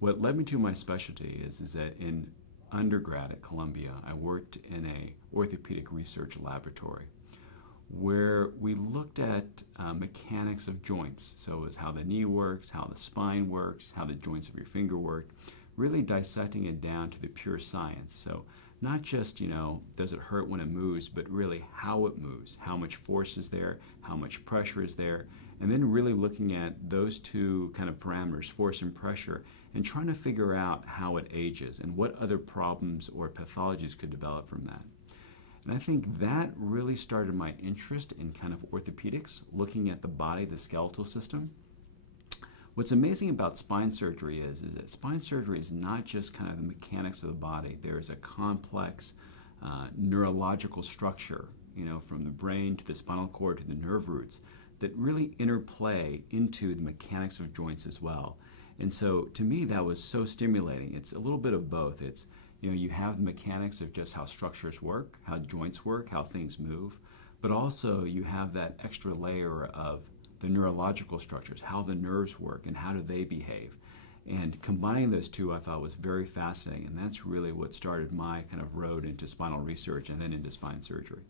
What led me to my specialty is that in undergrad at Columbia, I worked in a orthopedic research laboratory where we looked at mechanics of joints. So it was how the knee works, how the spine works, how the joints of your finger work, really dissecting it down to the pure science. So not just, does it hurt when it moves, but really how it moves, how much force is there, how much pressure is there, and then really looking at those two kind of parameters, force and pressure, and trying to figure out how it ages and what other problems or pathologies could develop from that. And I think that really started my interest in kind of orthopedics, looking at the body, the skeletal system. What's amazing about spine surgery is that spine surgery is not just kind of the mechanics of the body. There is a complex neurological structure, from the brain to the spinal cord to the nerve roots that really interplay into the mechanics of joints as well. And so to me, that was so stimulating. It's a little bit of both. It's, you have the mechanics of just how structures work, how joints work, how things move, but also you have that extra layer of the neurological structures, how the nerves work and how do they behave. And combining those two I thought was very fascinating, and that's really what started my kind of road into spinal research and then into spine surgery.